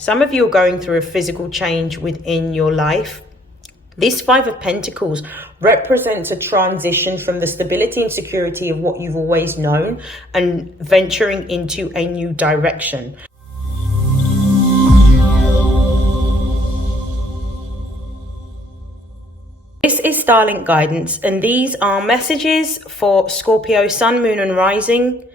Some of you are going through a physical change within your life. This Five of Pentacles represents a transition from the stability and security of what you've always known and venturing into a new direction. This is StarLink guidance, and these are messages for Scorpio, Sun, Moon and Rising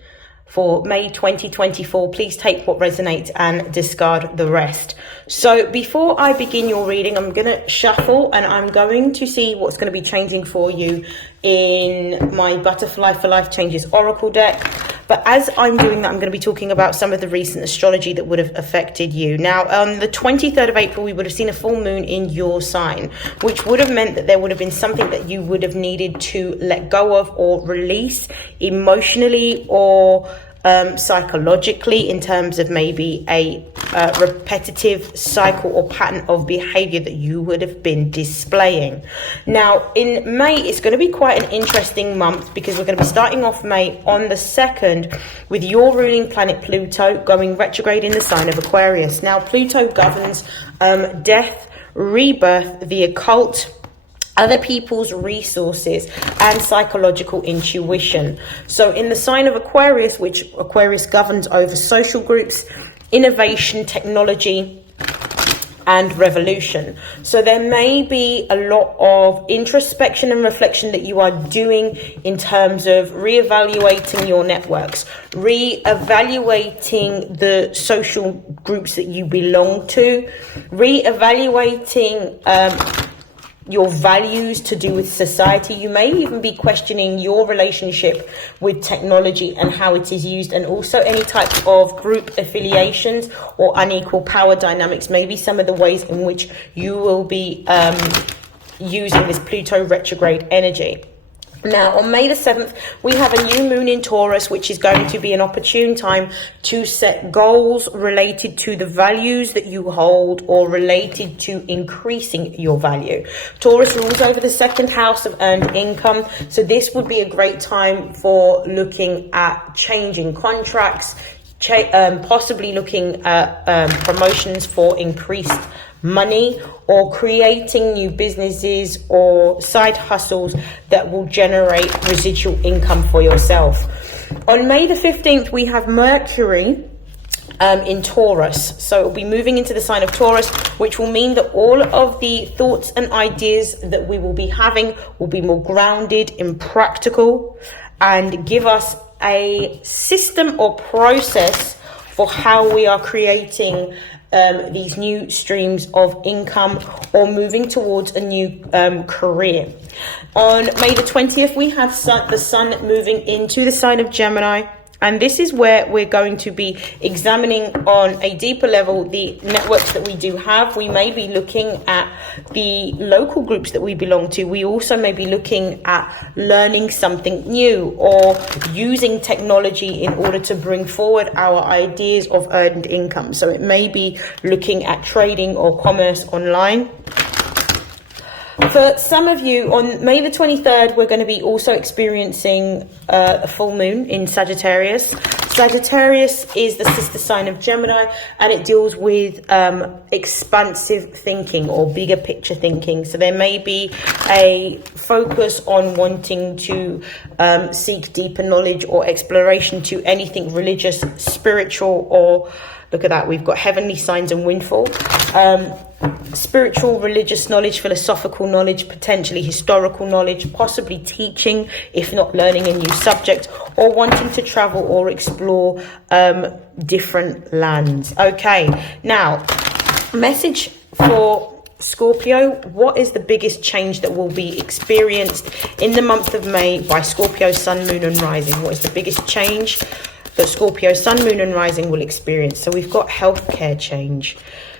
for May 2024. Please take what resonates and discard the rest. So before I begin your reading, I'm going to shuffle and I'm going to see what's going to be changing for you in my Butterfly for Life Changes Oracle deck. But as I'm doing that, I'm going to be talking about some of the recent astrology that would have affected you. Now, on the 23rd of April, we would have seen a full moon in your sign, which would have meant that there would have been something that you would have needed to let go of or release emotionally or psychologically, in terms of maybe a repetitive cycle or pattern of behavior that you would have been displaying. Now, in May, it's going to be quite an interesting month because we're going to be starting off May on the 2nd with your ruling planet Pluto going retrograde in the sign of Aquarius. Now, Pluto governs death, rebirth, the occult, other people's resources and psychological intuition. So in the sign of Aquarius, which Aquarius governs over social groups, innovation, technology and revolution. So there may be a lot of introspection and reflection that you are doing in terms of reevaluating your networks, reevaluating the social groups that you belong to, reevaluating your values to do with society. You may even be questioning your relationship with technology and how it is used, and also any type of group affiliations or unequal power dynamics, maybe some of the ways in which you will be using this Pluto retrograde energy. Now, on May the 7th, we have a new moon in Taurus, which is going to be an opportune time to set goals related to the values that you hold or related to increasing your value. Taurus rules over the second house of earned income. So this would be a great time for looking at changing contracts, possibly looking at promotions for increased money, or creating new businesses or side hustles that will generate residual income for yourself. On May the 15th, we have Mercury in Taurus. So it will be moving into the sign of Taurus, which will mean that all of the thoughts and ideas that we will be having will be more grounded and practical and give us a system or process for how we are creating these new streams of income or moving towards a new career. On May the 20th, we have the sun moving into the sign of Gemini. And this is where we're going to be examining on a deeper level the networks that we do have. We may be looking at the local groups that we belong to. We also may be looking at learning something new or using technology in order to bring forward our ideas of earned income. So it may be looking at trading or commerce online. For some of you, on May the 23rd, we're going to be also experiencing a full moon in Sagittarius. Sagittarius is the sister sign of Gemini, and it deals with expansive thinking or bigger picture thinking. So there may be a focus on wanting to seek deeper knowledge or exploration to anything religious, spiritual, or look at that, we've got heavenly signs and windfall. Spiritual, religious knowledge, philosophical knowledge, potentially historical knowledge, possibly teaching, if not learning a new subject, or wanting to travel or explore different lands. Okay, now, message for Scorpio. What is the biggest change that will be experienced in the month of May by Scorpio, Sun, Moon and Rising? What is the biggest change that Scorpio, Sun, Moon and Rising will experience? So we've got healthcare change.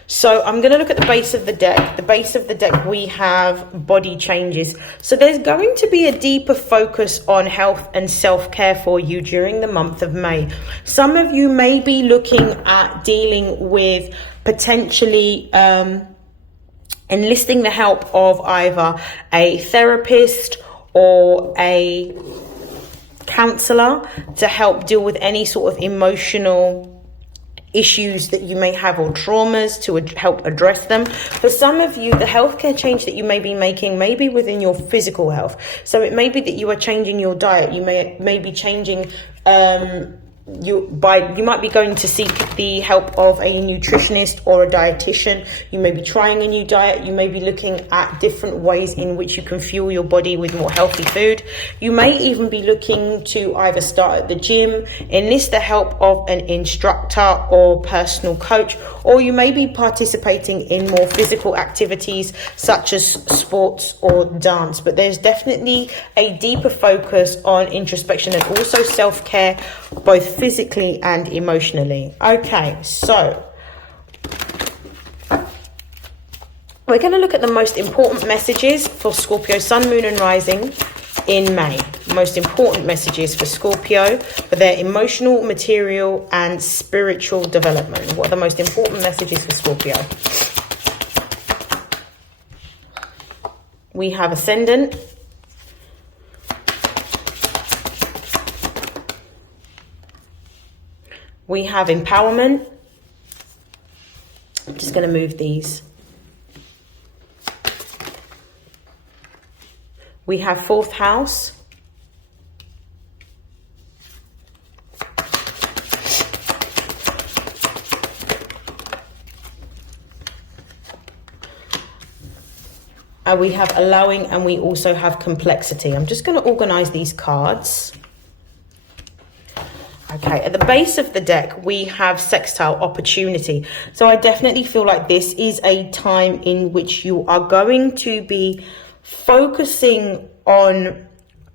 So I'm going to look at the base of the deck. The base of the deck, we have body changes. So there's going to be a deeper focus on health and self-care for you during the month of May. Some of you may be looking at dealing with potentially enlisting the help of either a therapist or a counselor to help deal with any sort of emotional issues that you may have or traumas to help address them. For some of you, the healthcare change that you may be making may be within your physical health. So it may be that you are changing your diet. You may be changing you might be going to seek the help of a nutritionist or a dietitian. You may be trying a new diet. You may be looking at different ways in which you can fuel your body with more healthy food. You may even be looking to either start at the gym, enlist the help of an instructor or personal coach, or you may be participating in more physical activities such as sports or dance. But there's definitely a deeper focus on introspection and also self-care, both physically and emotionally. Okay, so we're going to look at the most important messages for Scorpio Sun, Moon and Rising in May. Most important messages for Scorpio for their emotional, material and spiritual development. What are the most important messages for Scorpio? We have Ascendant, we have Empowerment. I'm just going to move these. We have Fourth House. We have Allowing, and we also have Complexity. I'm just going to organize these cards. Okay, at the base of the deck, we have Sextile, Opportunity. So I definitely feel like this is a time in which you are going to be focusing on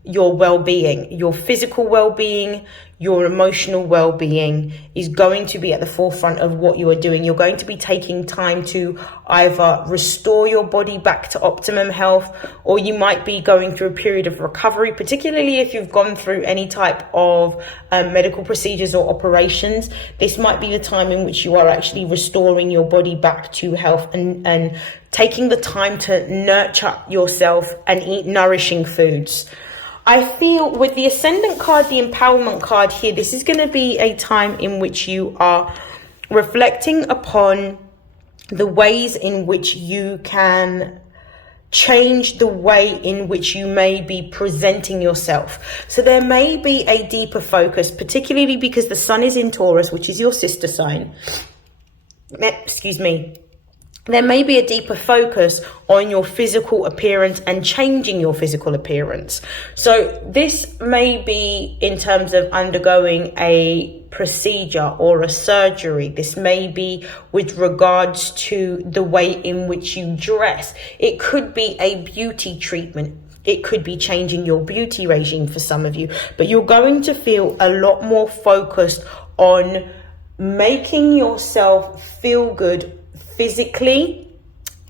your well-being, your physical well-being, your emotional well-being is going to be at the forefront of what you are doing. You're going to be taking time to either restore your body back to optimum health, or you might be going through a period of recovery, particularly if you've gone through any type of medical procedures or operations. This might be the time in which you are actually restoring your body back to health and taking the time to nurture yourself and eat nourishing foods. I feel with the Ascendant card, the Empowerment card here, this is going to be a time in which you are reflecting upon the ways in which you can change the way in which you may be presenting yourself. So there may be a deeper focus, particularly because the Sun is in Taurus, which is your sister sign. Excuse me. There may be a deeper focus on your physical appearance and changing your physical appearance. So this may be in terms of undergoing a procedure or a surgery. This may be with regards to the way in which you dress. It could be a beauty treatment. It could be changing your beauty regime for some of you. But you're going to feel a lot more focused on making yourself feel good physically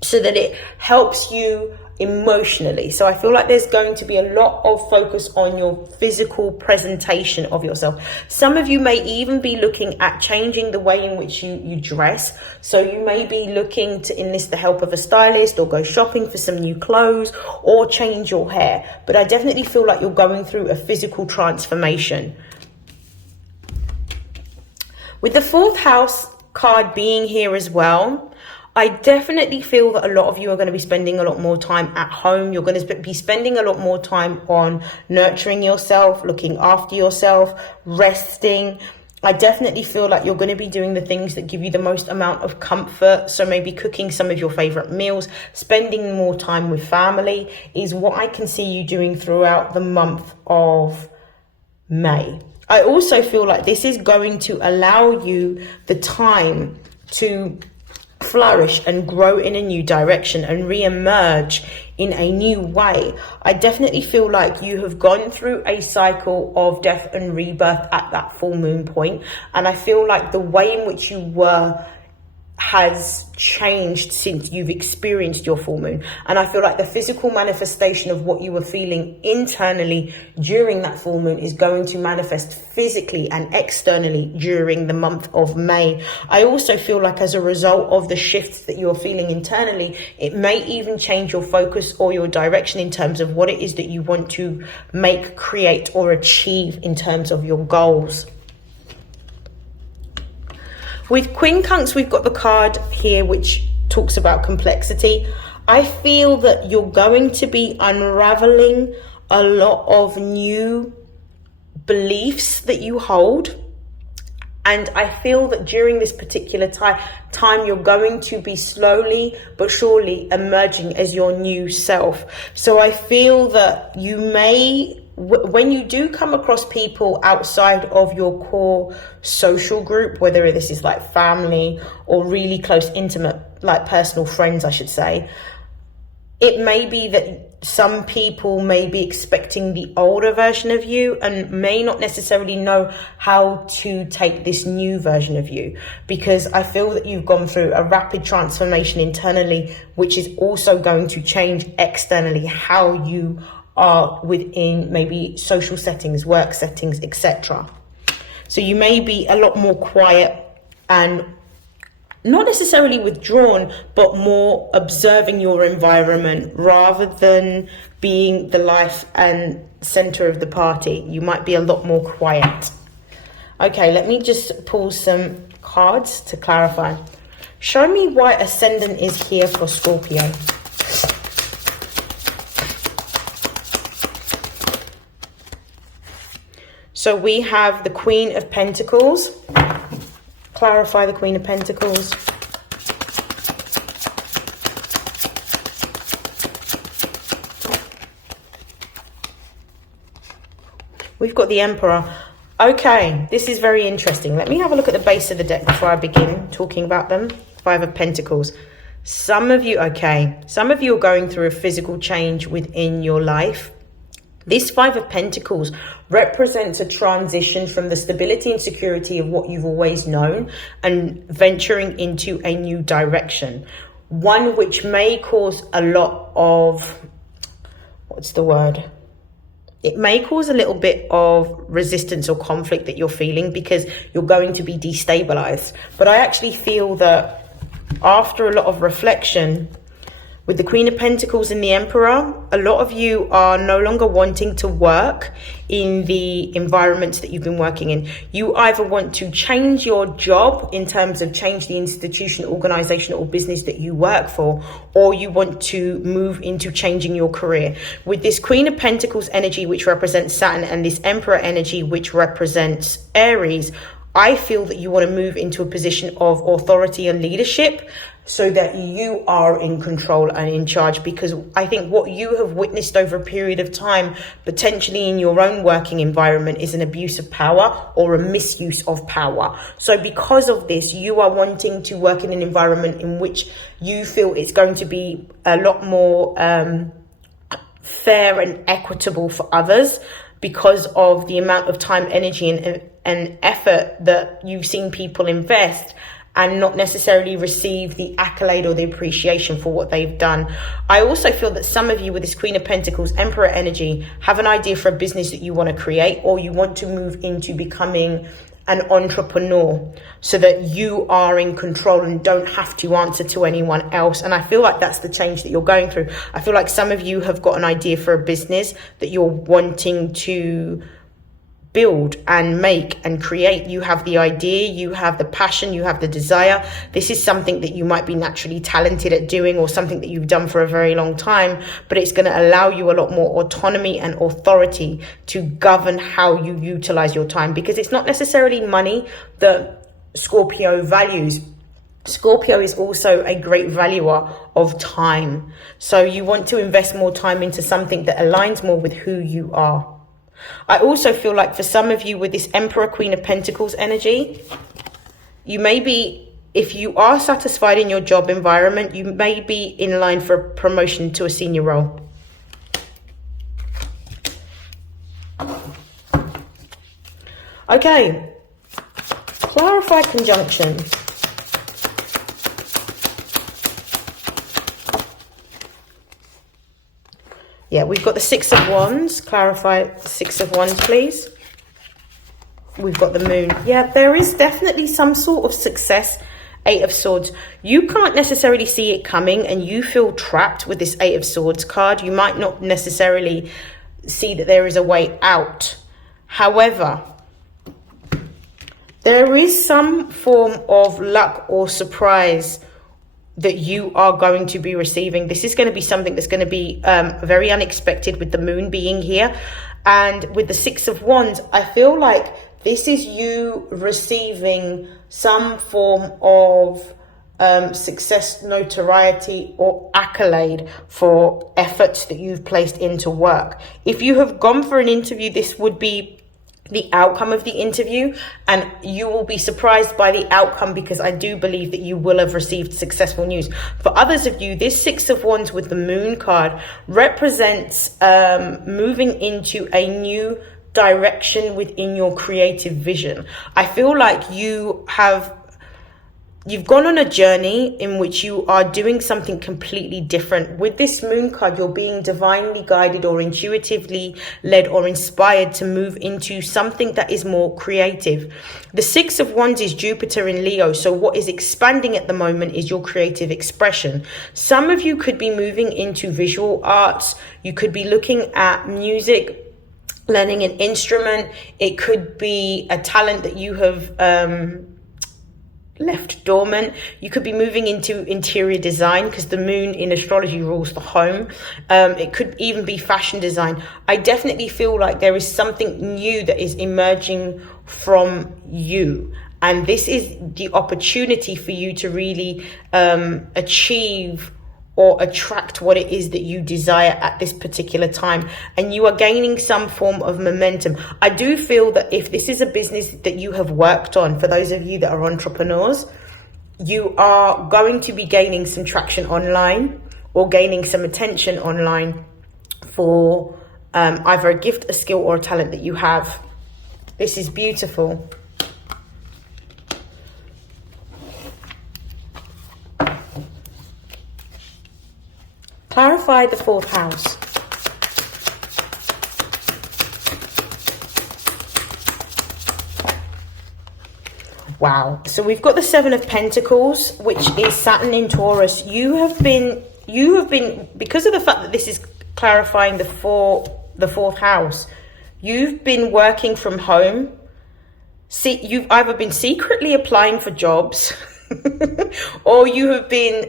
so that it helps you emotionally. So I feel like there's going to be a lot of focus on your physical presentation of yourself. Some of you may even be looking at changing the way in which you dress. So you may be looking to enlist the help of a stylist or go shopping for some new clothes or change your hair. But I definitely feel like you're going through a physical transformation. With the Fourth House card being here as well, I definitely feel that a lot of you are going to be spending a lot more time at home. You're going to be spending a lot more time on nurturing yourself, looking after yourself, resting. I definitely feel like you're going to be doing the things that give you the most amount of comfort. So maybe cooking some of your favorite meals, spending more time with family is what I can see you doing throughout the month of May. I also feel like this is going to allow you the time to flourish and grow in a new direction and re-emerge in a new way. I definitely feel like you have gone through a cycle of death and rebirth at that full moon point, and I feel like the way in which you were has changed since you've experienced your full moon. And I feel like the physical manifestation of what you were feeling internally during that full moon is going to manifest physically and externally during the month of May. I also feel like as a result of the shifts that you're feeling internally, it may even change your focus or your direction in terms of what it is that you want to make, create, or achieve in terms of your goals. With quincunx, we've got the card here which talks about complexity. I feel that you're going to be unraveling a lot of new beliefs that you hold. And I feel that during this particular time, you're going to be slowly but surely emerging as your new self. So I feel that you may, when you do come across people outside of your core social group, whether this is like family or really close, intimate, like personal friends, I should say, it may be that some people may be expecting the older version of you and may not necessarily know how to take this new version of you, because I feel that you've gone through a rapid transformation internally, which is also going to change externally how you are within maybe social settings, work settings, etc. So you may be a lot more quiet and not necessarily withdrawn, but more observing your environment rather than being the life and center of the party. You might be a lot more quiet. Okay, let me just pull some cards to clarify. Show me why Ascendant is here for Scorpio. So we have the Queen of Pentacles. Clarify the Queen of Pentacles. We've got the Emperor. Okay, this is very interesting. Let me have a look at the base of the deck before I begin talking about them. Five of Pentacles. Some of you are going through a physical change within your life. This Five of Pentacles represents a transition from the stability and security of what you've always known and venturing into a new direction. One which may cause a lot of, it may cause a little bit of resistance or conflict that you're feeling because you're going to be destabilized. But I actually feel that after a lot of reflection, with the Queen of Pentacles and the Emperor, a lot of you are no longer wanting to work in the environments that you've been working in. You either want to change your job in terms of change the institution, organization or business that you work for, or you want to move into changing your career. With this Queen of Pentacles energy, which represents Saturn, and this Emperor energy, which represents Aries, I feel that you want to move into a position of authority and leadership so that you are in control and in charge, because I think what you have witnessed over a period of time, potentially in your own working environment, is an abuse of power or a misuse of power. So because of this, you are wanting to work in an environment in which you feel it's going to be a lot more fair and equitable for others, because of the amount of time, energy and effort that you've seen people invest and not necessarily receive the accolade or the appreciation for what they've done. I also feel that some of you with this Queen of Pentacles, Emperor energy, have an idea for a business that you want to create, or you want to move into becoming an entrepreneur so that you are in control and don't have to answer to anyone else. And I feel like that's the change that you're going through. I feel like some of you have got an idea for a business that you're wanting to build and make and create. You have the idea, you have the passion, you have the desire. This is something that you might be naturally talented at doing, or something that you've done for a very long time, but it's going to allow you a lot more autonomy and authority to govern how you utilize your time, because it's not necessarily money that Scorpio values. Scorpio is also a great valuer of time. So you want to invest more time into something that aligns more with who you are. I also feel like for some of you with this Emperor, Queen of Pentacles energy, you may be, if you are satisfied in your job environment, you may be in line for a promotion to a senior role. Okay, clarify conjunction. Yeah, we've got the Six of Wands. Clarify Six of Wands, please. We've got the Moon. Yeah, there is definitely some sort of success. Eight of Swords. You can't necessarily see it coming and you feel trapped with this Eight of Swords card. You might not necessarily see that there is a way out. However, There is some form of luck or surprise that you are going to be receiving. This is going to be something that's going to be very unexpected, with the moon being here. And with the Six of Wands, I feel like this is you receiving some form of success, notoriety, or accolade for efforts that you've placed into work. If you have gone for an interview, this would be the outcome of the interview, and you will be surprised by the outcome, because I do believe that you will have received successful news. For others of you, this Six of Wands with the Moon card represents moving into a new direction within your creative vision. I feel like you've gone on a journey in which you are doing something completely different. With this Moon card, you're being divinely guided or intuitively led or inspired to move into something that is more creative. The Six of Wands is Jupiter in Leo, so what is expanding at the moment is your creative expression. Some of you could be moving into visual arts. You could be looking at music, learning an instrument. It could be a talent that you have left dormant. You could be moving into interior design, because the moon in astrology rules the home. It could even be fashion design. I definitely feel like there is something new that is emerging from you, and this is the opportunity for you to really achieve or attract what it is that you desire at this particular time, and you are gaining some form of momentum. I do feel that if this is a business that you have worked on, for those of you that are entrepreneurs, you are going to be gaining some traction online, or gaining some attention online for either a gift, a skill, or a talent that you have. This is beautiful. Clarify the fourth house. Wow. So we've got the Seven of Pentacles, which is Saturn in Taurus. You have been, because of the fact that this is clarifying the fourth house, you've been working from home. See, you've either been secretly applying for jobs or you have been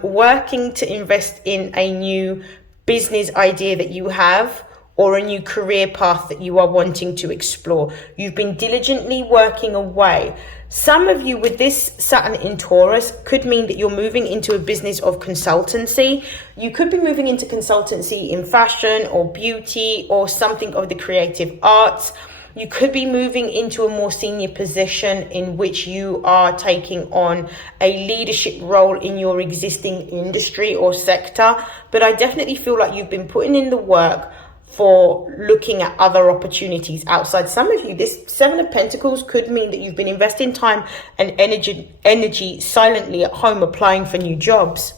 working to invest in a new business idea that you have, or a new career path that you are wanting to explore. You've been diligently working away. Some of you with this Saturn in Taurus could mean that you're moving into a business of consultancy. You could be moving into consultancy in fashion or beauty or something of the creative arts. You could be moving into a more senior position in which you are taking on a leadership role in your existing industry or sector. But I definitely feel like you've been putting in the work for looking at other opportunities outside. Some of you, this Seven of Pentacles could mean that you've been investing time and energy silently at home applying for new jobs.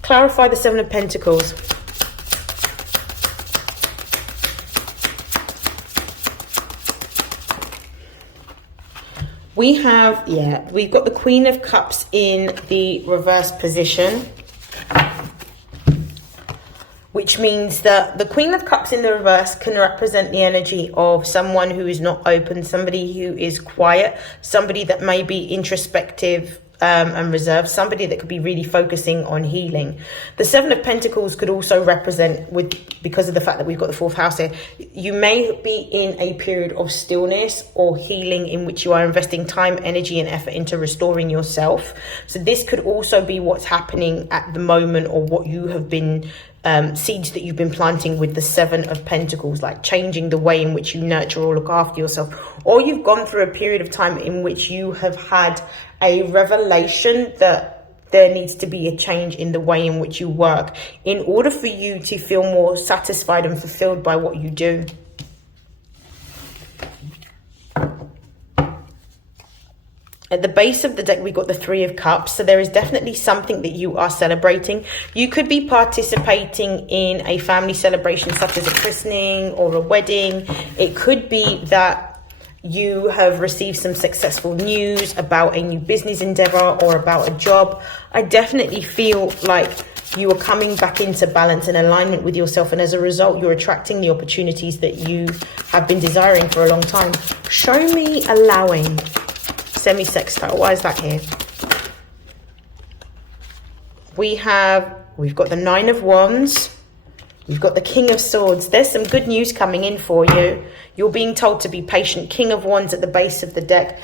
Clarify the Seven of Pentacles. We've got the Queen of Cups in the reverse position, which means that the Queen of Cups in the reverse can represent the energy of someone who is not open, somebody who is quiet, somebody that may be introspective and reserved, somebody that could be really focusing on healing. The Seven of Pentacles could also represent, because of the fact that we've got the fourth house here, you may be in a period of stillness or healing in which you are investing time, energy, and effort into restoring yourself. So this could also be what's happening at the moment, or what you have been seeds that you've been planting with the Seven of Pentacles, like changing the way in which you nurture or look after yourself. Or you've gone through a period of time in which you have had a revelation that there needs to be a change in the way in which you work in order for you to feel more satisfied and fulfilled by what you do. At the base of the deck, we got the Three of Cups. So there is definitely something that you are celebrating. You could be participating in a family celebration, such as a christening or a wedding. It could be that you have received some successful news about a new business endeavor or about a job. I definitely feel like you are coming back into balance and alignment with yourself, and as a result, you're attracting the opportunities that you have been desiring for a long time. Show me allowing semi-sextile. Why is that here? We've got the Nine of Wands. We've got the King of Swords. There's some good news coming in for you. You're being told to be patient. King of Wands at the base of the deck.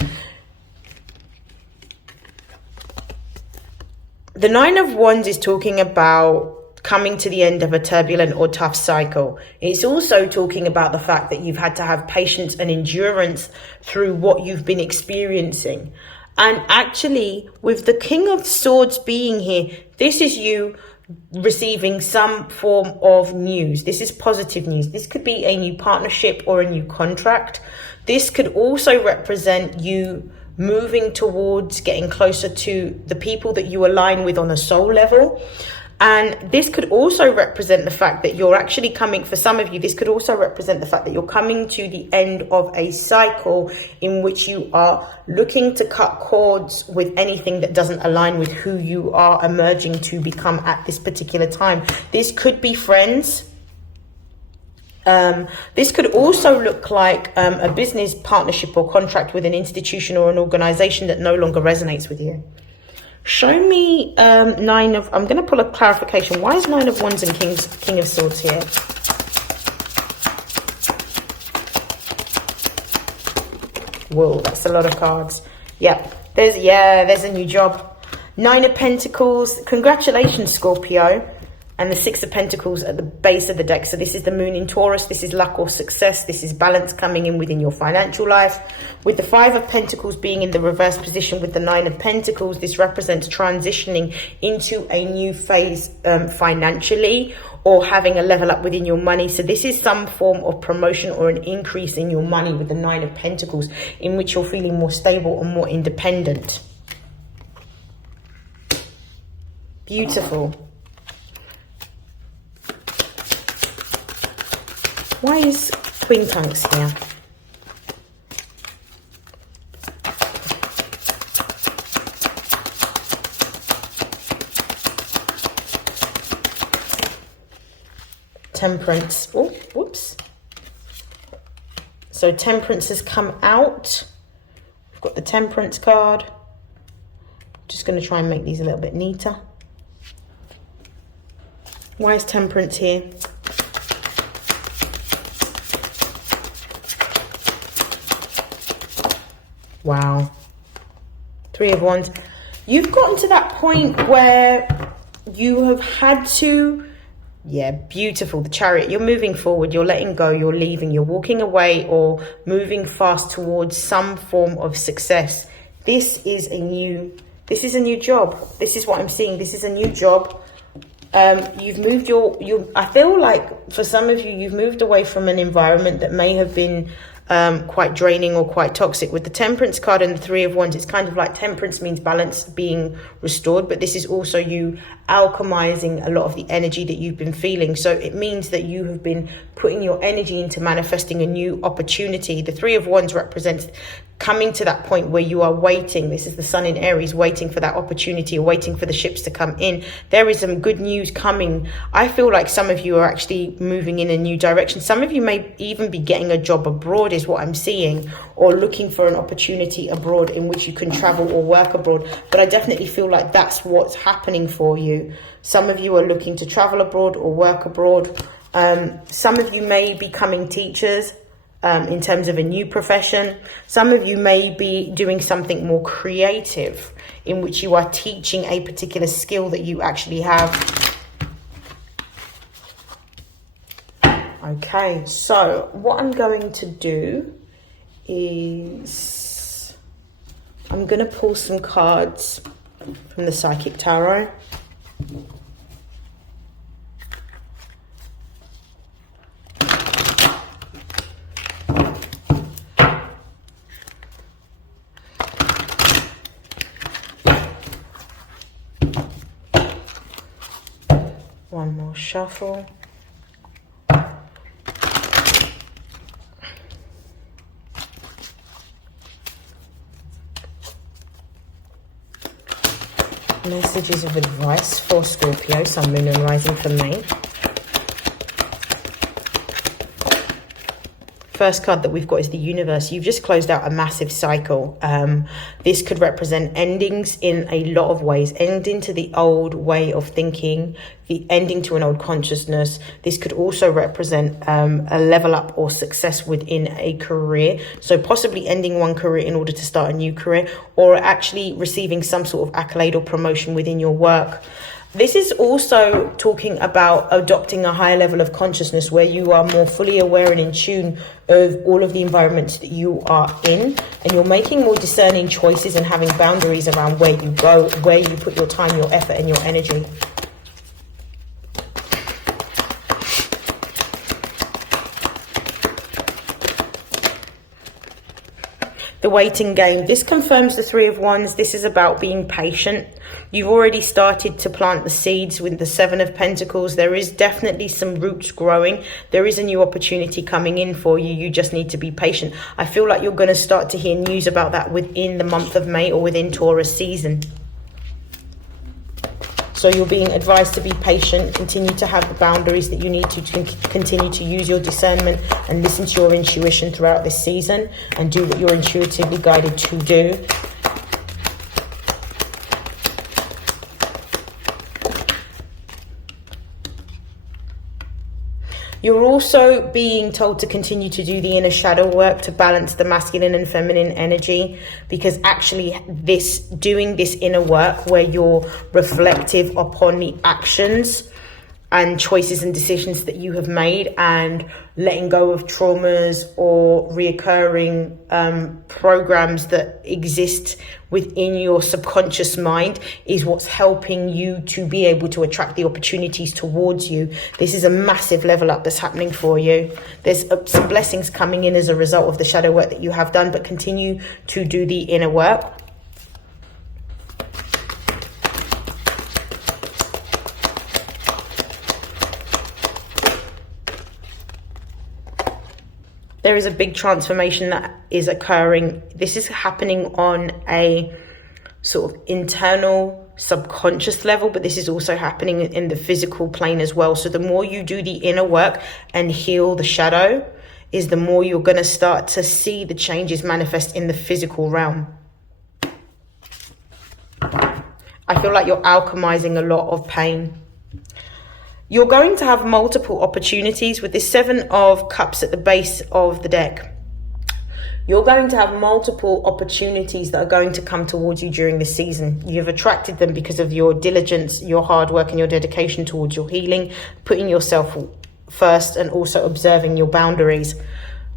The Nine of Wands is talking about coming to the end of a turbulent or tough cycle. It's also talking about the fact that you've had to have patience and endurance through what you've been experiencing. And actually, with the King of Swords being here, this is you receiving some form of news. This is positive news. This could be a new partnership or a new contract. This could also represent you moving towards getting closer to the people that you align with on a soul level. And this could also represent the fact that you're actually coming, for some of you, this could also represent the fact that you're coming to the end of a cycle in which you are looking to cut cords with anything that doesn't align with who you are emerging to become at this particular time. This could be friends. This could also look like a business partnership or contract with an institution or an organization that no longer resonates with you. Show me I'm going to pull a clarification. Why is Nine of Wands and King of Swords here? Whoa, that's a lot of cards. Yep, there's a new job. Nine of Pentacles. Congratulations, Scorpio. And the Six of Pentacles at the base of the deck. So this is the Moon in Taurus. This is luck or success. This is balance coming in within your financial life. With the Five of Pentacles being in the reverse position with the Nine of Pentacles, this represents transitioning into a new phase financially, or having a level up within your money. So this is some form of promotion or an increase in your money with the Nine of Pentacles, in which you're feeling more stable and more independent. Beautiful. Why is Queen Trunks here? Temperance. Oh, whoops. So Temperance has come out. We've got the Temperance card. Just going to try and make these a little bit neater. Why is Temperance here? Wow. Three of Wands. You've gotten to that point where you have had to, beautiful, the Chariot. You're moving forward, you're letting go, you're leaving, you're walking away or moving fast towards some form of success. This is a new job. This is what I'm seeing. This is a new job. You've moved I feel like for some of you, you've moved away from an environment that may have been quite draining or quite toxic. With the Temperance card and the Three of Wands, it's kind of like temperance means balance being restored, but this is also you alchemizing a lot of the energy that you've been feeling. So it means that you have been putting your energy into manifesting a new opportunity. The Three of Wands represents coming to that point where you are waiting. This is the Sun in Aries, waiting for that opportunity, waiting for the ships to come in. There is some good news coming. I feel like some of you are actually moving in a new direction. Some of you may even be getting a job abroad is what I'm seeing, or looking for an opportunity abroad in which you can travel or work abroad. But I definitely feel like that's what's happening for you. Some of you are looking to travel abroad or work abroad. Some of you may be becoming teachers. In terms of a new profession. Some of you may be doing something more creative in which you are teaching a particular skill that you actually have. Okay, so what I'm going to do is I'm going to pull some cards from the Psychic Tarot. One more shuffle. Messages of advice for Scorpio, Sun, Moon and Rising for May. First card that we've got is the universe. You've just closed out a massive cycle. This could represent endings in a lot of ways. Ending to the old way of thinking, the ending to an old consciousness. This could also represent a level up or success within a career. So possibly ending one career in order to start a new career, or actually receiving some sort of accolade or promotion within your work. This is also talking about adopting a higher level of consciousness where you are more fully aware and in tune of all of the environments that you are in, and you're making more discerning choices and having boundaries around where you go, where you put your time, your effort and your energy. The waiting game. This confirms the Three of Wands. This is about being patient. You've already started to plant the seeds with the Seven of Pentacles. There is definitely some roots growing. There is a new opportunity coming in for you. You just need to be patient. I feel like you're going to start to hear news about that within the month of May or within Taurus season. So you're being advised to be patient, continue to have the boundaries that you need to continue to use your discernment and listen to your intuition throughout this season and do what you're intuitively guided to do. You're also being told to continue to do the inner shadow work to balance the masculine and feminine energy, because actually doing this inner work where you're reflective upon the actions and choices and decisions that you have made and letting go of traumas or reoccurring programs that exist within your subconscious mind is what's helping you to be able to attract the opportunities towards you. This is a massive level up that's happening for you. There's some blessings coming in as a result of the shadow work that you have done, but continue to do the inner work. There is a big transformation that is occurring. This is happening on a sort of internal subconscious level, but this is also happening in the physical plane as well. So the more you do the inner work and heal the shadow, is the more you're going to start to see the changes manifest in the physical realm. I feel like you're alchemizing a lot of pain. You're going to have multiple opportunities with this Seven of Cups at the base of the deck. You're going to have multiple opportunities that are going to come towards you during this season. You've attracted them because of your diligence, your hard work and your dedication towards your healing, putting yourself first and also observing your boundaries.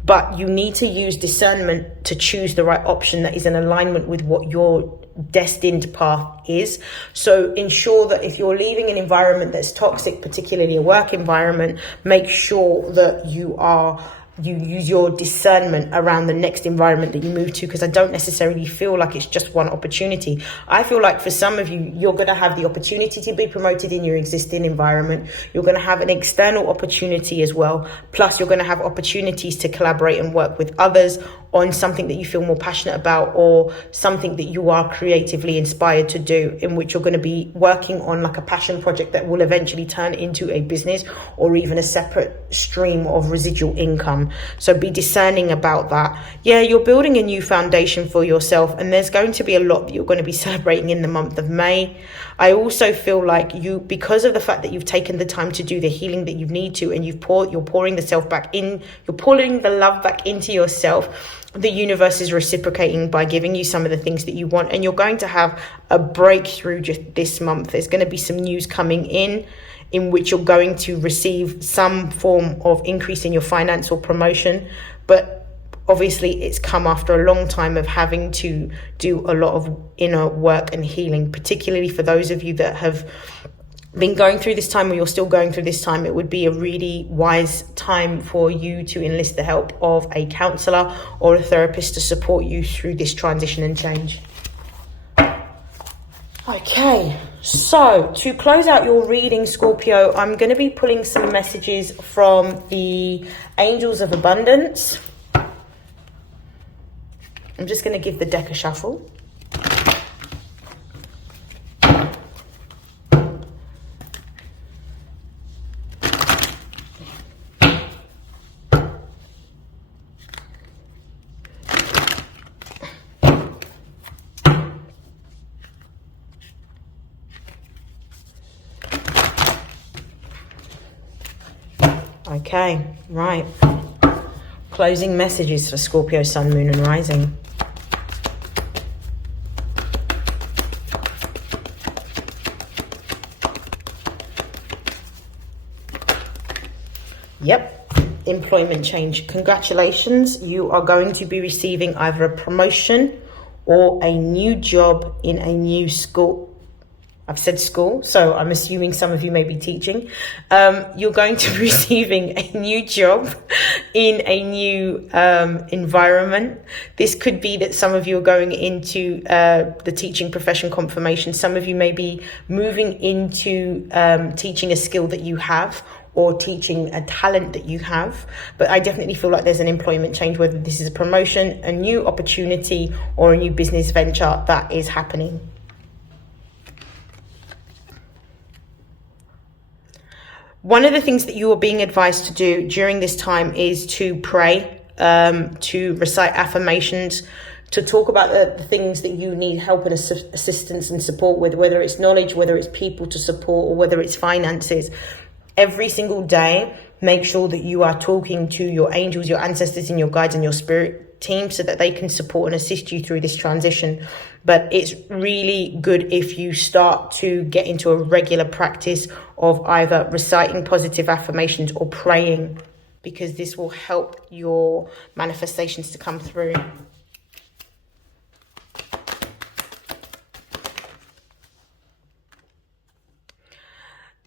But you need to use discernment to choose the right option that is in alignment with what your destined path is. So ensure that if you're leaving an environment that's toxic, particularly a work environment, make sure that you use your discernment around the next environment that you move to, because I don't necessarily feel like it's just one opportunity. I feel like for some of you, you're going to have the opportunity to be promoted in your existing environment. You're going to have an external opportunity as well. Plus, you're going to have opportunities to collaborate and work with others on something that you feel more passionate about, or something that you are creatively inspired to do, in which you're going to be working on like a passion project that will eventually turn into a business or even a separate stream of residual income. So be discerning about that. Yeah, you're building a new foundation for yourself, and there's going to be a lot that you're going to be celebrating in the month of May. I also feel like you, because of the fact that you've taken the time to do the healing that you need to, and you're pouring the self back in, you're pouring the love back into yourself, the universe is reciprocating by giving you some of the things that you want, and you're going to have a breakthrough just this month. There's going to be some news coming in which you're going to receive some form of increase in your finance or promotion, but obviously it's come after a long time of having to do a lot of inner work and healing. Particularly for those of you that have been going through this time, or you're still going through this time, it would be a really wise time for you to enlist the help of a counselor or a therapist to support you through this transition and change. Okay, so to close out your reading, Scorpio, I'm going to be pulling some messages from the Angels of Abundance. I'm just going to give the deck a shuffle. Okay, right. Closing messages for Scorpio, Sun, Moon, and Rising. Yep, employment change. Congratulations, you are going to be receiving either a promotion or a new job in a new school. I've said school, so I'm assuming some of you may be teaching. You're going to be receiving a new job in a new environment. This could be that some of you are going into the teaching profession confirmation. Some of you may be moving into teaching a skill that you have, or teaching a talent that you have. But I definitely feel like there's an employment change, whether this is a promotion, a new opportunity, or a new business venture that is happening. One of the things that you are being advised to do during this time is to pray, to recite affirmations, to talk about the things that you need help and assistance and support with, whether it's knowledge, whether it's people to support, or whether it's finances. Every single day, make sure that you are talking to your angels, your ancestors, and your guides and your spirit team so that they can support and assist you through this transition. But it's really good if you start to get into a regular practice of either reciting positive affirmations or praying, because this will help your manifestations to come through.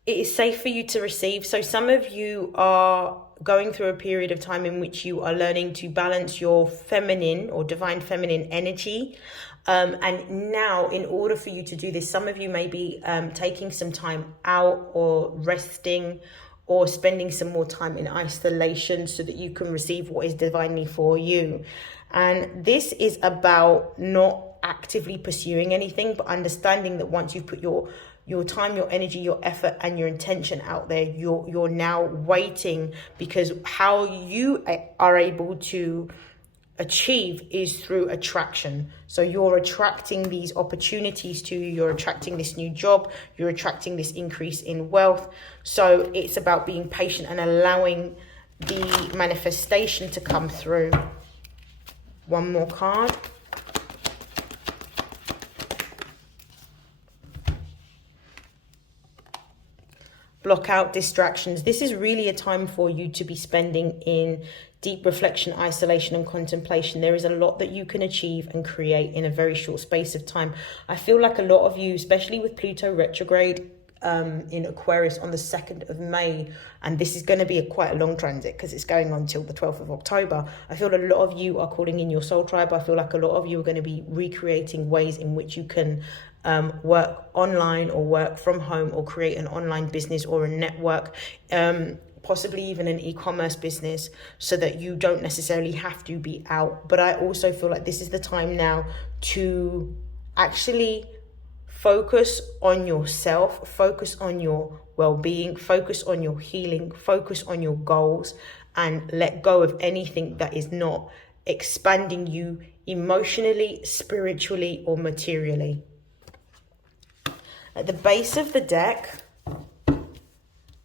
It is safe for you to receive. So some of you are going through a period of time in which you are learning to balance your feminine or divine feminine energy. And now, in order for you to do this, some of you may be taking some time out or resting or spending some more time in isolation so that you can receive what is divinely for you. And this is about not actively pursuing anything, but understanding that once you've put your time, your energy, your effort, and your intention out there, you're now waiting, because how you are able to achieve is through attraction. So you're attracting these opportunities to you, you're attracting this new job, you're attracting this increase in wealth. So it's about being patient and allowing the manifestation to come through. One more card. Block out distractions. This is really a time for you to be spending in deep reflection, isolation, and contemplation. There is a lot that you can achieve and create in a very short space of time. I feel like a lot of you, especially with Pluto retrograde in Aquarius on the 2nd of May, and this is going to be quite a long transit because it's going on till the 12th of October. I feel a lot of you are calling in your soul tribe. I feel like a lot of you are going to be recreating ways in which you can work online or work from home or create an online business or a network, possibly even an e-commerce business, so that you don't necessarily have to be out. But I also feel like this is the time now to actually focus on yourself, focus on your well-being, focus on your healing, focus on your goals, and let go of anything that is not expanding you emotionally, spiritually, or materially. At the base of the deck,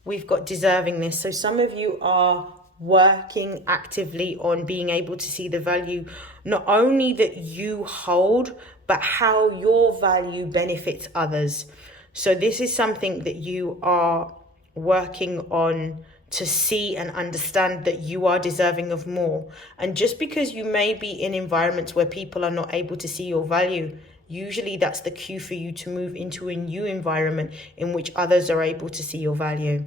we've got deservingness. So some of you are working actively on being able to see the value, not only that you hold, but how your value benefits others. So this is something that you are working on to see and understand that you are deserving of more. And just because you may be in environments where people are not able to see your value, usually that's the cue for you to move into a new environment in which others are able to see your value.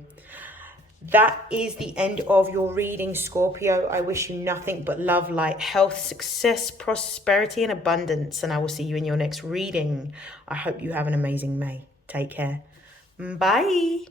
That is the end of your reading, Scorpio. I wish you nothing but love, light, health, success, prosperity, and abundance. And I will see you in your next reading. I hope you have an amazing May. Take care. Bye.